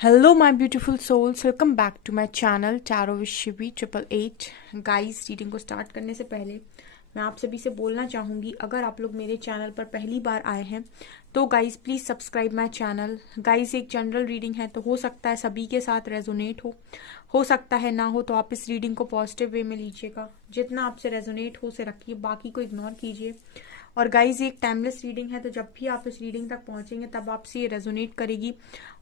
Hello my beautiful souls, welcome back to my channel tarot with Shivi 888। Guys, reading को start करने से पहले मैं आप सभी से बोलना चाहूँगी, अगर आप लोग मेरे चैनल पर पहली बार आए हैं तो guys please subscribe my channel. Guys, एक जनरल रीडिंग है तो हो सकता है सभी के साथ रेजोनेट हो सकता है ना हो, तो आप इस रीडिंग को पॉजिटिव वे में लीजिएगा। जितना आपसे रेजोनेट हो उसे रखिए, बाकी को इग्नोर कीजिए। और गाइज, ये एक टाइमलेस रीडिंग है, तो जब भी आप इस रीडिंग तक पहुंचेंगे तब आपसे ये रेजोनेट करेगी।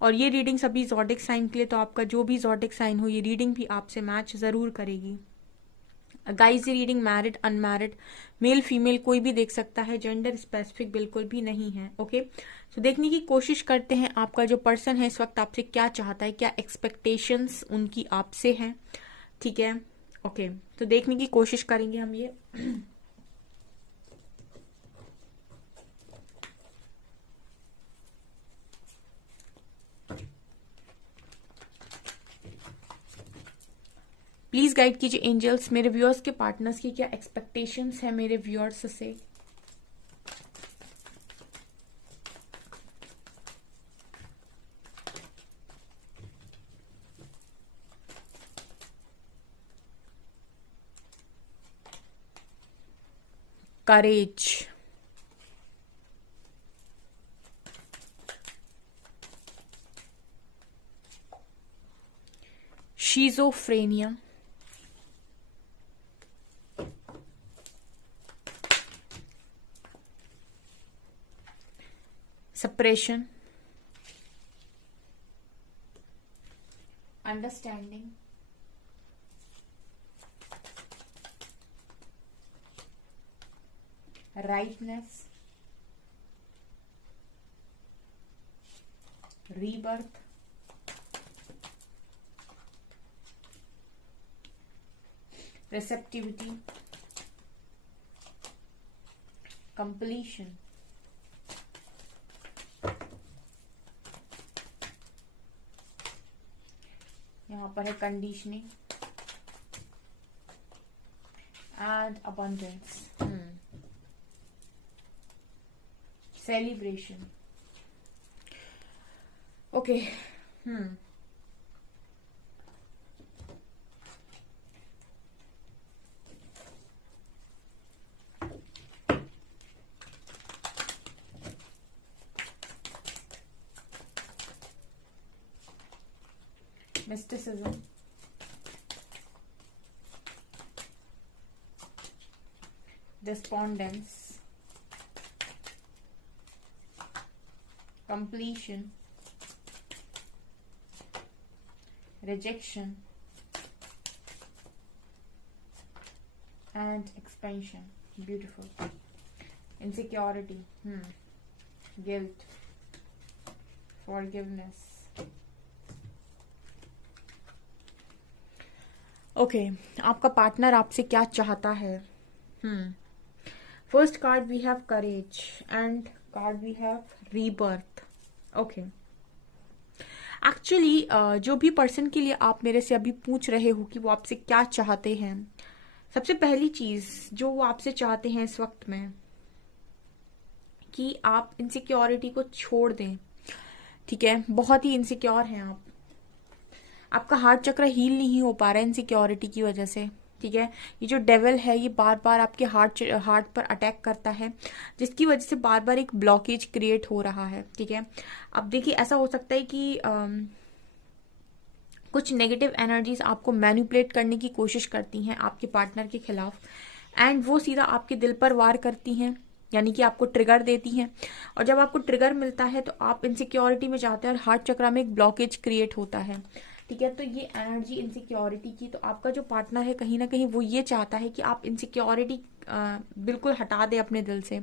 और ये रीडिंग सभी ज़ोडिक साइन के लिए, तो आपका जो भी ज़ोडिक साइन हो ये रीडिंग भी आपसे मैच ज़रूर करेगी। गाइज, ये reading married unmarried male female कोई भी देख सकता है, जेंडर स्पेसिफिक बिल्कुल भी नहीं है। ओके, तो देखने की कोशिश करते हैं आपका जो पर्सन है इस वक्त आपसे क्या चाहता है, क्या एक्सपेक्टेशंस उनकी आपसे हैं। ठीक है, ओके, तो देखने की कोशिश करेंगे हम ये। प्लीज गाइड कीजिए एंजल्स, मेरे व्यूअर्स के पार्टनर्स की क्या एक्सपेक्टेशंस है मेरे व्यूअर्स से। Courage, schizophrenia, suppression, understanding, rightness, rebirth, receptivity, completion, यहाँ पर है conditioning and abundance, celebration. Okay, mysticism, despondence, completion, rejection and expansion. Beautiful. Insecurity, guilt, forgiveness. Okay, आपका पार्टनर आपसे क्या चाहता है। First card we have courage and card we have rebirth. Okay, actually जो भी पर्सन के लिए आप मेरे से अभी पूछ रहे हो कि वो आपसे क्या चाहते हैं, सबसे पहली चीज जो वो आपसे चाहते हैं इस वक्त में कि आप इनसिक्योरिटी को छोड़ दें। ठीक है, बहुत ही इनसिक्योर हैं आप, आपका हार्ट चक्र हील नहीं हो पा रहा है इनसिक्योरिटी की वजह से। ठीक है, ये जो डेविल है ये बार बार आपके हार्ट पर अटैक करता है, जिसकी वजह से बार बार एक ब्लॉकेज क्रिएट हो रहा है। ठीक है, अब देखिए ऐसा हो सकता है कि कुछ नेगेटिव एनर्जीज आपको मैनिपुलेट करने की कोशिश करती हैं आपके पार्टनर के खिलाफ, एंड वो सीधा आपके दिल पर वार करती हैं, यानी कि आपको ट्रिगर देती हैं। और जब आपको ट्रिगर मिलता है तो आप इनसिक्योरिटी में जाते हैं और हार्ट चक्र में एक ब्लॉकेज क्रिएट होता है। ठीक है, तो ये एनर्जी इनसिक्योरिटी की, तो आपका जो पार्टनर है कहीं ना कहीं वो ये चाहता है कि आप इनसिक्योरिटी बिल्कुल हटा दें अपने दिल से।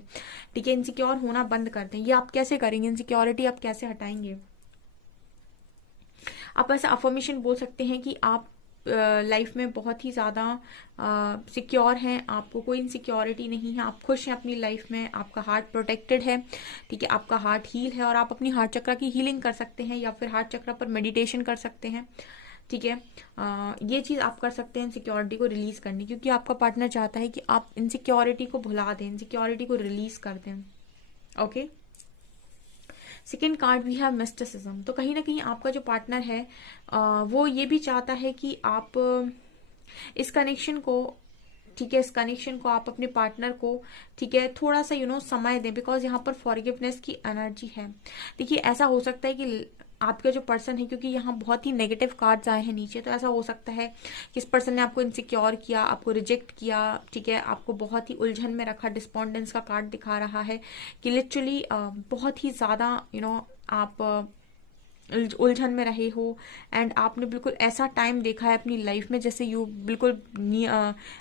ठीक है, इनसिक्योर होना बंद कर दें। ये आप कैसे करेंगे, इनसिक्योरिटी आप कैसे हटाएंगे। आप ऐसा अफर्मेशन बोल सकते हैं कि आप लाइफ में बहुत ही ज़्यादा सिक्योर हैं, आपको कोई इनसिक्योरिटी नहीं है, आप खुश हैं अपनी लाइफ में, आपका हार्ट प्रोटेक्टेड है। ठीक है, आपका हार्ट हील है और आप अपनी हार्ट चक्र की हीलिंग कर सकते हैं या फिर हार्ट चक्र पर मेडिटेशन कर सकते हैं। ठीक है, ये चीज़ आप कर सकते हैं इनसिक्योरिटी को रिलीज करने, क्योंकि आपका पार्टनर चाहता है कि आप इनसिक्योरिटी को भुला दें, इनसिक्योरिटी को रिलीज कर दें। Okay, second card we have mysticism. तो कहीं ना कहीं आपका जो पार्टनर है वो ये भी चाहता है कि आप इस कनेक्शन को, ठीक है, इस कनेक्शन को आप अपने पार्टनर को, ठीक है, थोड़ा सा समय दें, बिकॉज यहाँ पर फॉरगिवनेस की एनर्जी है। देखिए ऐसा हो सकता है कि आपका जो पर्सन है, क्योंकि यहाँ बहुत ही नेगेटिव कार्ड्स आए हैं नीचे, तो ऐसा हो सकता है कि इस पर्सन ने आपको इनसिक्योर किया, आपको रिजेक्ट किया, ठीक है, आपको बहुत ही उलझन में रखा। डिस्पोंडेंस का कार्ड दिखा रहा है कि लिटरली बहुत ही ज्यादा आप उलझन में रहे हो, एंड आपने बिल्कुल ऐसा टाइम देखा है अपनी लाइफ में जैसे बिल्कुल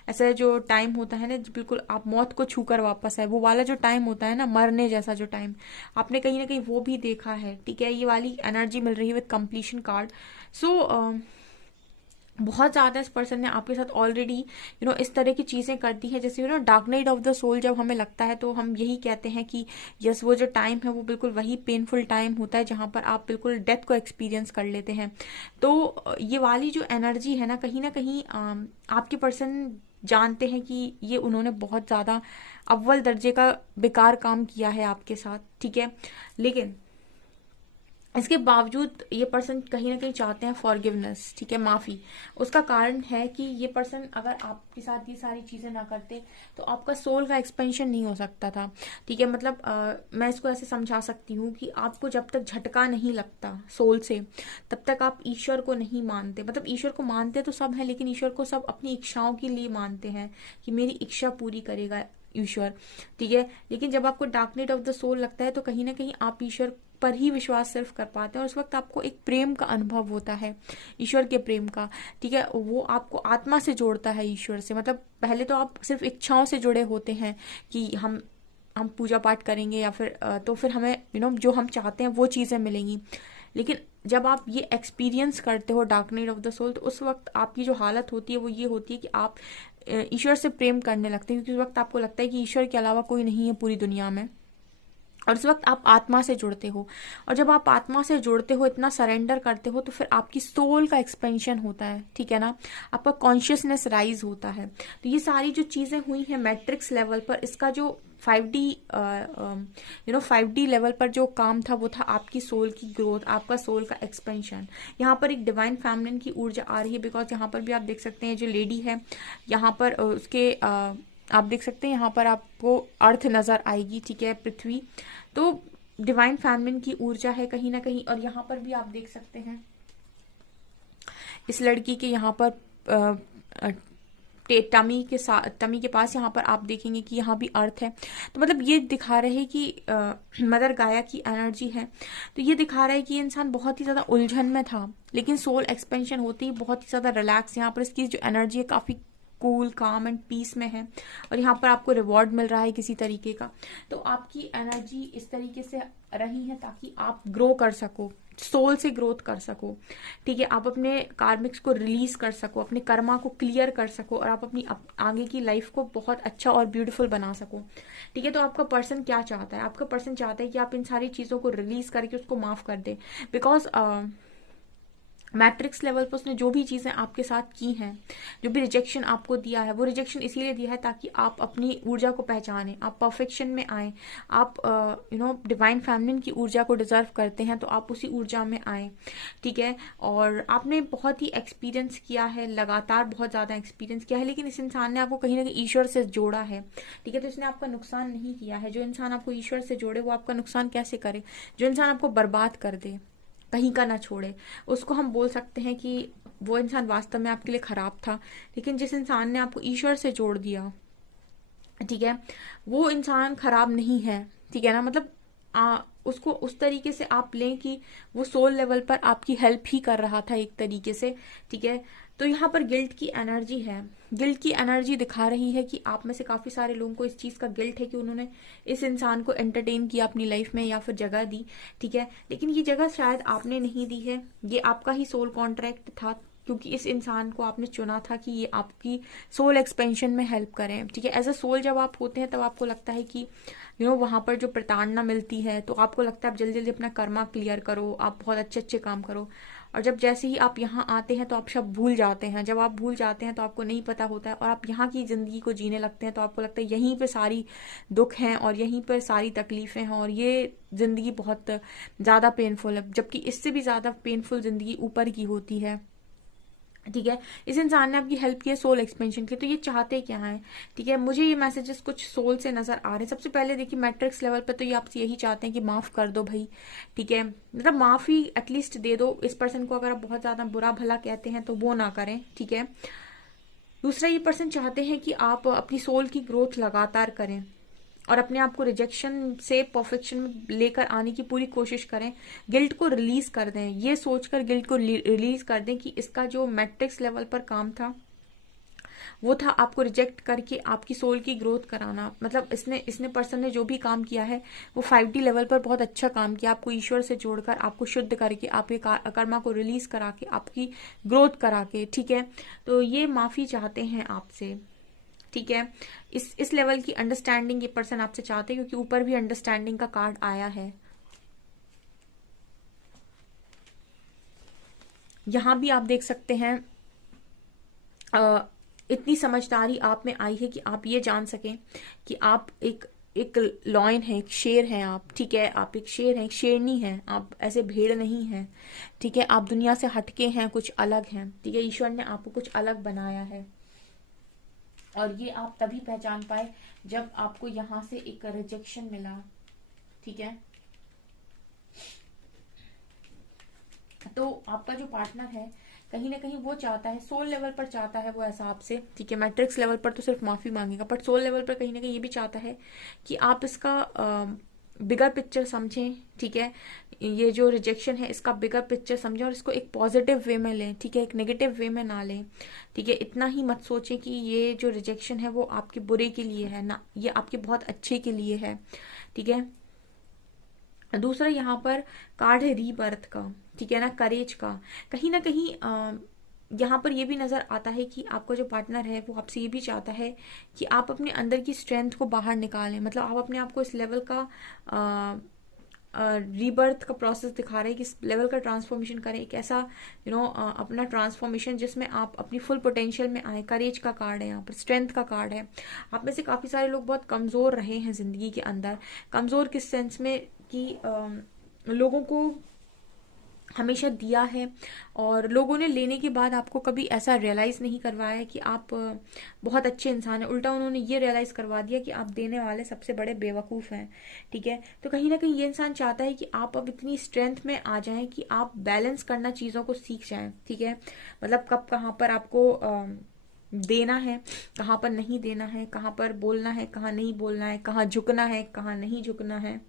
ऐसा जो टाइम होता है ना, बिल्कुल आप मौत को छूकर वापस आए, वो वाला जो टाइम होता है ना, मरने जैसा जो टाइम, आपने कहीं ना कहीं वो भी देखा है। ठीक है, ये वाली एनर्जी मिल रही है विद कंप्लीशन कार्ड। सो बहुत ज्यादा इस पर्सन ने आपके साथ ऑलरेडी इस तरह की चीजें कर दी है, जैसे dark night of the soul जब हमें लगता है तो हम यही कहते हैं कि यस, वो जो टाइम है वो बिल्कुल वही पेनफुल टाइम होता है जहां पर आप बिल्कुल डेथ को एक्सपीरियंस कर लेते हैं। तो ये वाली जो एनर्जी है ना कहीं आपके पर्सन जानते हैं कि ये उन्होंने बहुत ज्यादा अव्वल दर्जे का बेकार काम किया है आपके साथ, ठीक है, लेकिन इसके बावजूद ये पर्सन कहीं ना कहीं चाहते हैं फॉरगिवनेस, ठीक है, माफी। उसका कारण है कि ये पर्सन अगर आपके साथ ये सारी चीजें ना करते तो आपका सोल का एक्सपेंशन नहीं हो सकता था, ठीक है। मतलब मैं इसको ऐसे समझा सकती हूँ कि आपको जब तक झटका नहीं लगता सोल से, तब तक आप ईश्वर को नहीं मानते। मतलब ईश्वर को मानते तो सब है, लेकिन ईश्वर को सब अपनी इच्छाओं के लिए मानते हैं कि मेरी इच्छा पूरी करेगा ईश्वर, ठीक है। लेकिन जब आपको dark night of the soul लगता है तो कहीं ना कहीं आप ईश्वर पर ही विश्वास सिर्फ कर पाते हैं, और उस वक्त आपको एक प्रेम का अनुभव होता है, ईश्वर के प्रेम का, ठीक है। वो आपको आत्मा से जोड़ता है ईश्वर से। मतलब पहले तो आप सिर्फ इच्छाओं से जुड़े होते हैं कि हम पूजा पाठ करेंगे या फिर तो फिर हमें जो हम चाहते हैं वो चीजें मिलेंगी। लेकिन जब आप ये एक्सपीरियंस करते हो dark night of the soul, तो उस वक्त आपकी जो हालत होती है वो ये होती है कि आप ईश्वर से प्रेम करने लगते हैं, क्योंकि उस वक्त आपको लगता है कि ईश्वर के अलावा कोई नहीं है पूरी दुनिया में, और उस वक्त आप आत्मा से जुड़ते हो। और जब आप आत्मा से जुड़ते हो, इतना सरेंडर करते हो, तो फिर आपकी सोल का एक्सपेंशन होता है, ठीक है ना, आपका कॉन्शियसनेस राइज होता है। तो ये सारी जो चीजें हुई हैं मैट्रिक्स लेवल पर, इसका जो 5D लेवल पर जो काम था वो था आपकी सोल की ग्रोथ, आपका सोल का एक्सपेंशन। यहाँ पर एक डिवाइन फेमिनिन की ऊर्जा आ रही है, बिकॉज यहाँ पर भी आप देख सकते हैं जो लेडी है यहाँ पर उसके आप देख सकते हैं यहाँ पर आपको अर्थ नजर आएगी, ठीक है, पृथ्वी। तो डिवाइन फेमिनिन की ऊर्जा है कहीं ना कहीं। और यहाँ पर भी आप देख सकते हैं इस लड़की के यहाँ पर टमी के पास यहाँ पर आप देखेंगे कि यहाँ भी अर्थ है। तो मतलब ये दिखा रहे हैं कि मदर गाया की एनर्जी है। तो ये दिखा रहा है कि ये इंसान बहुत ही ज्यादा उलझन में था, लेकिन सोल एक्सपेंशन होती ही बहुत ही ज्यादा रिलैक्स, यहाँ पर इसकी जो एनर्जी है काफी कूल, काम एंड पीस में है, और यहाँ पर आपको रिवॉर्ड मिल रहा है किसी तरीके का। तो आपकी एनर्जी इस तरीके से रही है ताकि आप ग्रो कर सको, सोल से ग्रोथ कर सको, ठीक है, आप अपने कार्मिक्स को रिलीज कर सको, अपने कर्मा को क्लियर कर सको, और आप अपनी आगे की लाइफ को बहुत अच्छा और ब्यूटीफुल बना सको, ठीक है। तो आपका पर्सन क्या चाहता है? आपका पर्सन चाहता है कि आप इन सारी चीजों को रिलीज करके उसको माफ कर दे, बिकॉज मैट्रिक्स लेवल पर उसने जो भी चीजें आपके साथ की हैं, जो भी रिजेक्शन आपको दिया है, वो रिजेक्शन इसीलिए दिया है ताकि आप अपनी ऊर्जा को पहचानें, आप परफेक्शन में आए, आप डिवाइन फेमिनिन की ऊर्जा को डिजर्व करते हैं, तो आप उसी ऊर्जा में आए, ठीक है। और आपने बहुत ही एक्सपीरियंस किया है, लगातार बहुत ज्यादा एक्सपीरियंस किया है, लेकिन इस इंसान ने आपको कहीं ना कहीं ईश्वर से जोड़ा है, ठीक है। तो इसने आपका नुकसान नहीं किया है। जो इंसान आपको ईश्वर से जोड़े वो आपका नुकसान कैसे करे? जो इंसान आपको बर्बाद कर दे, कहीं का ना छोड़े, उसको हम बोल सकते हैं कि वो इंसान वास्तव में आपके लिए खराब था। लेकिन जिस इंसान ने आपको ईश्वर से जोड़ दिया, ठीक है, वो इंसान खराब नहीं है, ठीक है ना। मतलब उसको उस तरीके से आप लें कि वो सोल लेवल पर आपकी हेल्प ही कर रहा था एक तरीके से, ठीक है। तो यहाँ पर गिल्ट की एनर्जी है। गिल्ट की एनर्जी दिखा रही है कि आप में से काफी सारे लोगों को इस चीज का गिल्ट है कि उन्होंने इस इंसान को एंटरटेन किया अपनी लाइफ में या फिर जगह दी, ठीक है। लेकिन ये जगह शायद आपने नहीं दी है, ये आपका ही सोल कॉन्ट्रैक्ट था, क्योंकि इस इंसान को आपने चुना था कि ये आपकी सोल एक्सपेंशन में हेल्प करें, ठीक है। एज अ सोल जब आप होते हैं तब आपको लगता है कि वहाँ पर जो प्रताड़ना मिलती है तो आपको लगता है आप जल्दी जल्दी अपना कर्मा क्लियर करो, आप बहुत अच्छे अच्छे काम करो। और जब जैसे ही आप यहाँ आते हैं तो आप सब भूल जाते हैं। जब आप भूल जाते हैं तो आपको नहीं पता होता है और आप यहाँ की ज़िंदगी को जीने लगते हैं तो आपको लगता है यहीं पे सारी दुख हैं और यहीं पर सारी तकलीफ़ें हैं और ये ज़िंदगी बहुत ज़्यादा पेनफुल है, जबकि इससे भी ज़्यादा पेनफुल ज़िंदगी ऊपर की होती है, ठीक है। इस इंसान ने आपकी हेल्प की है सोल एक्सपेंशन की, तो ये चाहते क्या है, ठीक है। मुझे ये मैसेजेस कुछ सोल से नजर आ रहे हैं। सबसे पहले देखिए मैट्रिक्स लेवल पे तो ये आपसे यही चाहते हैं कि माफ कर दो भाई, ठीक है, मतलब माफी एटलीस्ट दे दो इस पर्सन को। अगर आप बहुत ज्यादा बुरा भला कहते हैं तो वो ना करें, ठीक है। दूसरा, ये पर्सन चाहते हैं कि आप अपनी सोल की ग्रोथ लगातार करें और अपने आप को रिजेक्शन से परफेक्शन में लेकर आने की पूरी कोशिश करें। गिल्ट को रिलीज कर दें, ये सोचकर गिल्ट को रिलीज कर दें कि इसका जो मैट्रिक्स लेवल पर काम था वो था आपको रिजेक्ट करके आपकी सोल की ग्रोथ कराना। मतलब इसने इसने पर्सन ने जो भी काम किया है वो 5D लेवल पर बहुत अच्छा काम किया, आपको ईश्वर से जोड़कर, आपको शुद्ध करके, आपके कर्मा को रिलीज करा के, आपकी ग्रोथ करा के, ठीक है। तो ये माफी चाहते हैं आपसे, ठीक है। इस लेवल की अंडरस्टैंडिंग ये पर्सन आपसे चाहते हैं, क्योंकि ऊपर भी अंडरस्टैंडिंग का कार्ड आया है। यहां भी आप देख सकते हैं इतनी समझदारी आप में आई है कि आप ये जान सकें कि आप एक एक लॉयन है, एक शेर हैं आप, ठीक है। आप एक शेर हैं, एक शेरनी हैं, आप ऐसे भेड़ नहीं हैं, ठीक है। आप दुनिया से हटके हैं, कुछ अलग हैं, ठीक है। ईश्वर ने आपको कुछ अलग बनाया है और ये आप तभी पहचान पाए जब आपको यहाँ से एक रिजेक्शन मिला, ठीक है। तो आपका जो पार्टनर है कहीं ना कहीं वो चाहता है, सोल लेवल पर चाहता है वो ऐसा आपसे, ठीक है। मैट्रिक्स लेवल पर तो सिर्फ माफी मांगेगा, बट सोल लेवल पर कहीं ना कहीं ये भी चाहता है कि आप इसका बिगर पिक्चर समझें, ठीक है। ये जो रिजेक्शन है इसका बिगर पिक्चर समझें और इसको एक पॉजिटिव वे में लें, ठीक है, एक नेगेटिव वे में ना लें, ठीक है। इतना ही मत सोचें कि ये जो रिजेक्शन है वो आपके बुरे के लिए है, ना, ये आपके बहुत अच्छे के लिए है, ठीक है। दूसरा यहाँ पर कार्ड है रीबर्थ का, ठीक है ना, करेज का। कहीं ना कहीं यहाँ पर ये भी नजर आता है कि आपका जो पार्टनर है वो आपसे ये भी चाहता है कि आप अपने अंदर की स्ट्रेंथ को बाहर निकालें। मतलब आप अपने आप को इस लेवल का रीबर्थ का प्रोसेस दिखा रहे हैं कि इस लेवल का ट्रांसफॉर्मेशन करें, एक ऐसा अपना ट्रांसफॉर्मेशन जिसमें आप अपनी फुल पोटेंशियल में आए। करेज का कार्ड है यहाँ पर, स्ट्रेंथ का कार्ड है। आप में से काफी सारे लोग बहुत कमजोर रहे हैं जिंदगी के अंदर। कमजोर किस सेंस में कि लोगों को हमेशा दिया है और लोगों ने लेने के बाद आपको कभी ऐसा रियलाइज नहीं करवाया कि आप बहुत अच्छे इंसान हैं। उल्टा उन्होंने ये रियलाइज करवा दिया कि आप देने वाले सबसे बड़े बेवकूफ हैं, ठीक है। तो कहीं ना कहीं ये इंसान चाहता है कि आप अब इतनी स्ट्रेंथ में आ जाएं कि आप बैलेंस करना चीजों को सीख जाएं, ठीक है। मतलब कब कहाँ पर आपको देना है, कहाँ पर नहीं देना है, कहाँ पर बोलना है, कहाँ नहीं बोलना है, कहाँ झुकना है, कहाँ नहीं झुकना है,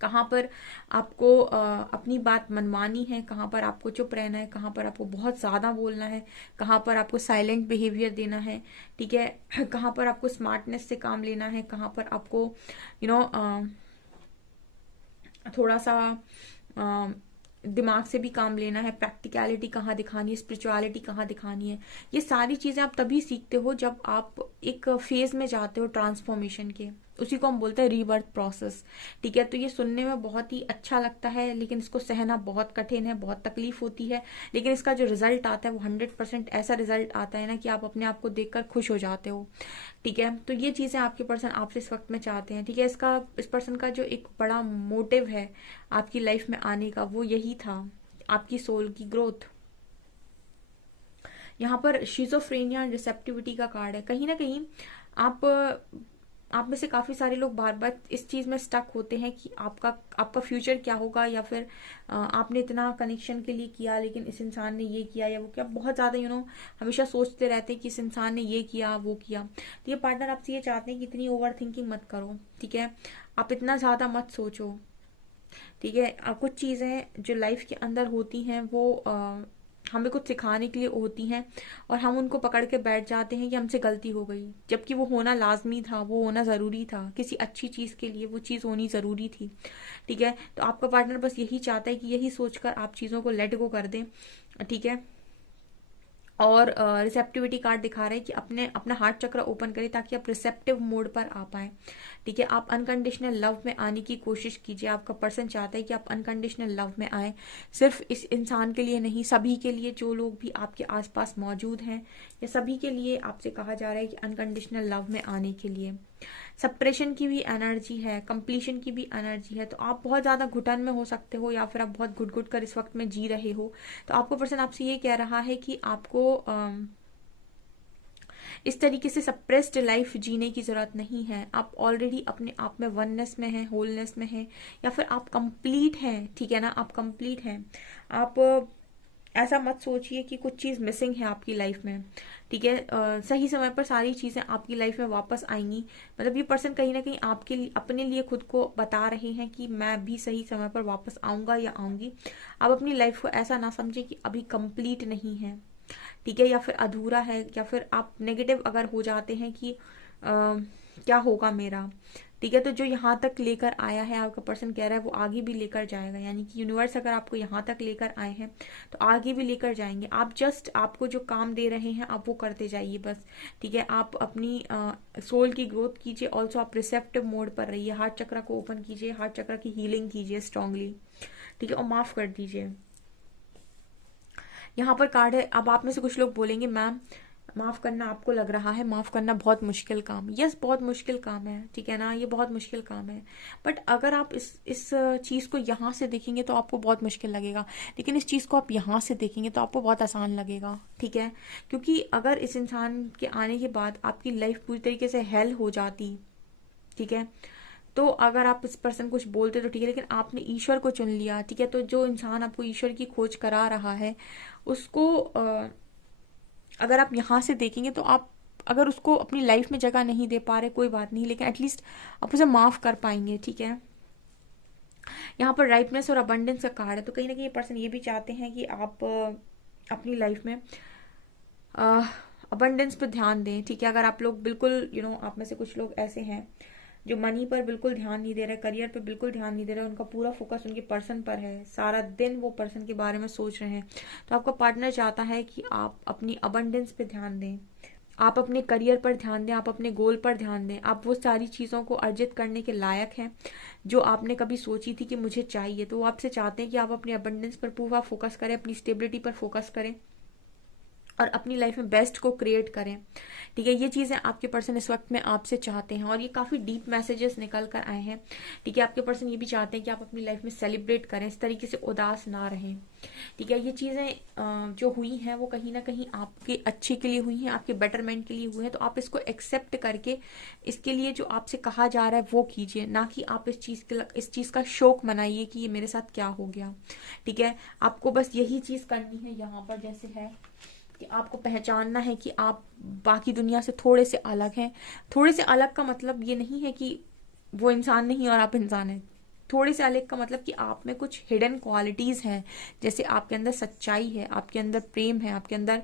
कहाँ पर आपको अपनी बात मनवानी है, कहाँ पर आपको चुप रहना है, कहाँ पर आपको बहुत ज़्यादा बोलना है, कहाँ पर आपको साइलेंट बिहेवियर देना है, ठीक है। कहाँ पर आपको स्मार्टनेस से काम लेना है, कहाँ पर आपको थोड़ा सा दिमाग से भी काम लेना है, प्रैक्टिकलिटी कहाँ दिखानी है, स्पिरिचुअलिटी कहाँ दिखानी है। ये सारी चीजें आप तभी सीखते हो जब आप एक फेज में जाते हो ट्रांसफॉर्मेशन के, उसी को हम बोलते हैं रीबर्थ प्रोसेस, ठीक है। तो ये सुनने में बहुत ही अच्छा लगता है लेकिन इसको सहना बहुत कठिन है, बहुत तकलीफ होती है, लेकिन इसका जो रिजल्ट आता है वो 100% ऐसा रिजल्ट आता है ना कि आप अपने आप को देखकर खुश हो जाते हो, ठीक है। तो ये चीजें आपके पर्सन आपसे इस वक्त में चाहते हैं, ठीक है। इस पर्सन का जो एक बड़ा मोटिव है आपकी लाइफ में आने का वो यही था, आपकी सोल की ग्रोथ। यहाँ पर शिजोफ्रेनिया रिसेप्टिविटी का कार्ड है। कहीं ना कहीं आप में से काफी सारे लोग बार बार इस चीज में स्टक होते हैं कि आपका फ्यूचर क्या होगा, या फिर आपने इतना कनेक्शन के लिए किया लेकिन इस इंसान ने ये किया या वो किया। बहुत ज्यादा हमेशा सोचते रहते हैं कि इस इंसान ने ये किया वो किया। तो ये पार्टनर आपसे ये चाहते हैं कि इतनी ओवर थिंकिंग मत करो, ठीक है। आप इतना ज्यादा मत सोचो, ठीक है। कुछ चीजें जो लाइफ के अंदर होती हैं वो हमें कुछ सिखाने के लिए होती हैं और हम उनको पकड़ के बैठ जाते हैं कि हमसे गलती हो गई, जबकि वो होना लाजमी था, वो होना जरूरी था, किसी अच्छी चीज के लिए वो चीज होनी जरूरी थी, ठीक है। तो आपका पार्टनर बस यही चाहता है कि यही सोचकर आप चीजों को लेट गो कर दें, ठीक है। और रिसेप्टिविटी कार्ड दिखा रहे हैं कि अपना हार्ट चक्र ओपन करें ताकि आप रिसेप्टिव मोड पर आ पाए। ठीक है, आप अनकंडीशनल लव में आने की कोशिश कीजिए। आपका पर्सन चाहता है कि आप अनकंडीशनल लव में आए, सिर्फ इस इंसान के लिए नहीं, सभी के लिए, जो लोग भी आपके आसपास मौजूद हैं, या सभी के लिए आपसे कहा जा रहा है कि अनकंडीशनल लव में आने के लिए। सेपरेशन की भी एनर्जी है, कंप्लीशन की भी एनर्जी है। तो आप बहुत ज़्यादा घुटन में हो सकते हो, या फिर आप बहुत घुट घुट कर इस वक्त में जी रहे हो। तो आपको पर्सन आपसे ये कह रहा है कि आपको इस तरीके से सप्रेस्ड लाइफ जीने की जरूरत नहीं है। आप ऑलरेडी अपने आप में वननेस में हैं, होलनेस में हैं, या फिर आप कंप्लीट हैं। ठीक है ना, आप कंप्लीट हैं। आप ऐसा मत सोचिए कि कुछ चीज़ मिसिंग है आपकी लाइफ में। ठीक है, सही समय पर सारी चीज़ें आपकी लाइफ में वापस आएंगी। मतलब ये पर्सन कहीं ना कहीं आपके लिए, अपने लिए खुद को बता रहे हैं कि मैं भी सही समय पर वापस आऊंगा या आऊंगी। आप अपनी लाइफ को ऐसा ना समझे कि अभी कंप्लीट नहीं है। ठीक है, या फिर अधूरा है, या फिर आप नेगेटिव अगर हो जाते हैं कि क्या होगा मेरा। ठीक है, तो जो यहाँ तक लेकर आया है आपका पर्सन कह रहा है वो आगे भी लेकर जाएगा। यानी कि यूनिवर्स अगर आपको यहाँ तक लेकर आए हैं तो आगे भी लेकर जाएंगे। आप जस्ट आपको जो काम दे रहे हैं आप वो करते जाइए बस। ठीक है, आप अपनी सोल की ग्रोथ कीजिए। ऑल्सो आप रिसेप्टिव मोड पर रहिए, हार्ट चक्र को ओपन कीजिए, हार्ट चक्र की हीलिंग कीजिए स्ट्रांगली। ठीक है, और माफ कर दीजिए। यहाँ पर कार्ड है, अब आप में से कुछ लोग बोलेंगे मैम माफ करना आपको लग रहा है माफ करना बहुत मुश्किल काम। यस, बहुत मुश्किल काम है। ठीक है ना, ये बहुत मुश्किल काम है। बट अगर आप इस चीज को यहाँ से देखेंगे तो आपको बहुत मुश्किल लगेगा, लेकिन इस चीज को आप यहाँ से देखेंगे तो आपको बहुत आसान लगेगा। ठीक है, क्योंकि अगर इस इंसान के आने के बाद आपकी लाइफ पूरी तरीके से हेल हो जाती, ठीक है, तो अगर आप इस पर्सन कुछ बोलते तो ठीक है, लेकिन आपने ईश्वर को चुन लिया। ठीक है, तो जो इंसान आपको ईश्वर की खोज करा रहा है उसको अगर आप यहाँ से देखेंगे तो आप अगर उसको अपनी लाइफ में जगह नहीं दे पा रहे कोई बात नहीं, लेकिन एटलीस्ट आप उसे माफ कर पाएंगे। ठीक है, यहाँ पर राइटनेस और अबंडेंस का कार्ड है। तो कहीं ना कहीं ये पर्सन ये भी चाहते हैं कि आप अपनी लाइफ में अबंडेंस पे ध्यान दें। ठीक है, अगर आप लोग बिल्कुल आप में से कुछ लोग ऐसे हैं जो मनी पर बिल्कुल ध्यान नहीं दे रहे, करियर पर बिल्कुल ध्यान नहीं दे रहे, उनका पूरा फोकस उनके पर्सन पर है, सारा दिन वो पर्सन के बारे में सोच रहे हैं, तो आपका पार्टनर चाहता है कि आप अपनी अबंडेंस पे ध्यान दें, आप अपने करियर पर ध्यान दें, आप अपने गोल पर ध्यान दें। आप वो सारी चीज़ों को अर्जित करने के लायक हैं जो आपने कभी सोची थी कि मुझे चाहिए। तो वो आपसे चाहते हैं कि आप अपने अबंडेंस पर पूरा फोकस करें, अपनी स्टेबिलिटी पर फोकस करें और अपनी लाइफ में बेस्ट को क्रिएट करें। ठीक है, ये चीज़ें आपके पर्सन इस वक्त में आपसे चाहते हैं और ये काफ़ी डीप मैसेजेस निकल कर आए हैं। ठीक है, आपके पर्सन ये भी चाहते हैं कि आप अपनी लाइफ में सेलिब्रेट करें, इस तरीके से उदास ना रहें। ठीक है, ये चीज़ें जो हुई हैं वो कहीं ना कहीं आपके अच्छे के लिए हुई हैं, आपके बेटरमेंट के लिए हुए हैं। तो आप इसको एक्सेप्ट करके इसके लिए जो आपसे कहा जा रहा है वो कीजिए, ना कि आप इस चीज़ का शोक मनाइए कि ये मेरे साथ क्या हो गया। ठीक है, आपको बस यही चीज़ करनी है यहाँ पर जैसे है कि आपको पहचानना है कि आप बाकी दुनिया से थोड़े से अलग हैं। थोड़े से अलग का मतलब ये नहीं है कि वो इंसान नहीं और आप इंसान हैं। थोड़े से अलग का मतलब कि आप में कुछ हिडन क्वालिटीज हैं, जैसे आपके अंदर सच्चाई है, आपके अंदर प्रेम है, आपके अंदर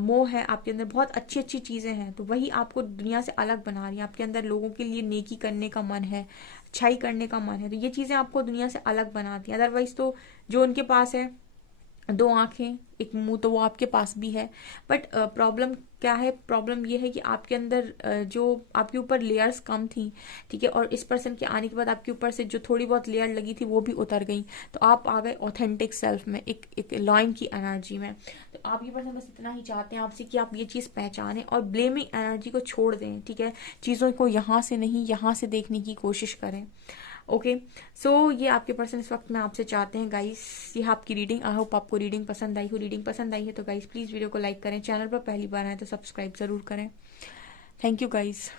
मोह है, आपके अंदर बहुत अच्छी अच्छी चीजें हैं। तो वही आपको दुनिया से अलग बना रही है। आपके अंदर लोगों के लिए नेकी करने का मन है, अच्छाई करने का मन है, तो ये चीजें आपको दुनिया से अलग बनाती हैं। अदरवाइज तो जो उनके पास है 2 आंखें, 1 मुंह, तो वो आपके पास भी है। बट प्रॉब्लम क्या है, प्रॉब्लम ये है कि आपके अंदर जो आपके ऊपर लेयर्स कम थी। ठीक है, और इस पर्सन के आने के बाद आपके ऊपर से जो थोड़ी बहुत लेयर लगी थी वो भी उतर गई, तो आप आ गए ऑथेंटिक सेल्फ में, एक लॉइन की एनर्जी में। तो आप ये पर्सन बस इतना ही चाहते हैं आपसे कि आप ये चीज़ पहचानें और ब्लेमिंग एनर्जी को छोड़ दें। ठीक है, चीज़ों को यहाँ से नहीं यहाँ से देखने की कोशिश करें। ओके, सो ये आपके पर्सन इस वक्त में आपसे चाहते हैं गाइस। ये आपकी रीडिंग, आई होप आपको रीडिंग पसंद आई हो। रीडिंग पसंद आई है तो गाइस प्लीज वीडियो को लाइक करें, चैनल पर पहली बार आए तो सब्सक्राइब जरूर करें। Thank you guys.